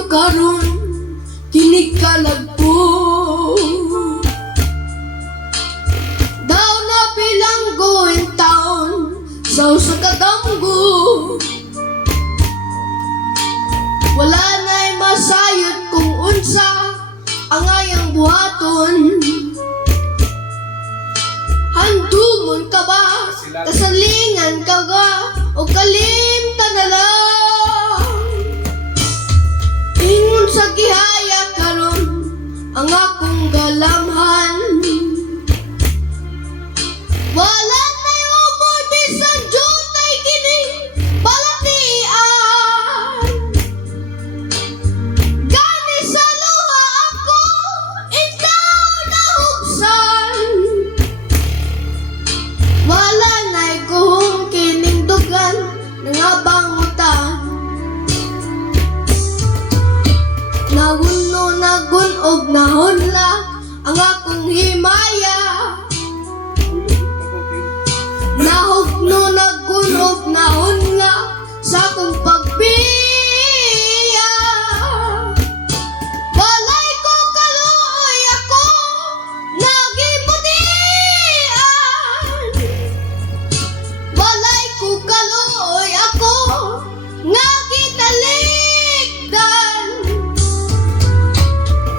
Pero karon kinikalagpo daw na bilanggo in taon sa usa ka damgo. Wala na'y masayod kung unsa ang ayang buhaton. Handumon ka ba? Kasalingan ka ba? O kalim ka na lang? Ingon sa gihaya karon ang akong galamhan. Wala na'y umoy bisan jutay kining balatian. Gani sa luha ako ikaw nahugsan. Wala na'y kuhong kining dugan nga bangutan. Naguno nagunog nahunla ang akong himaya. Nahugno nagunog nahunla sa akong pagbiya. Walay ko kaluoy ako nagibutian. Walay ko kaluoy ako nga gitalikdan.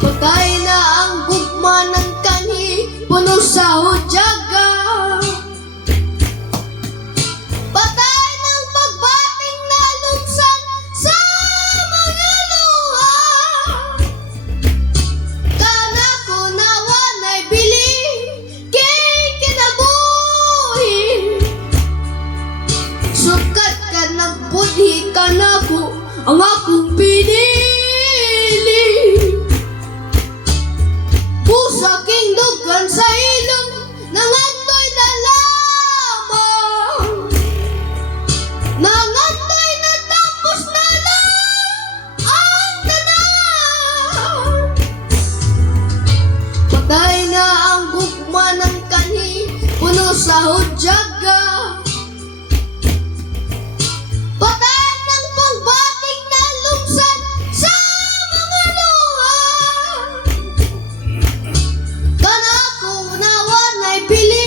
Patay na ang gugma ng kanhi puno sa hudyaga. Patay ng pagbating na lumsan sa mga luha. Kana ko nawa na'y bili kay kinabuhi. Sukat ka nagbudhi ka na ko ang akong pinili. Pusa king dugan sa ilong nangandoy na lamang. Nangandoy na tapos na lang ang tanan. Patay na ang gugma ng kanhi puno sa hudyaga. Patay ng pagbating na lumsan sa mga luha. Kana ko nawa na'y pili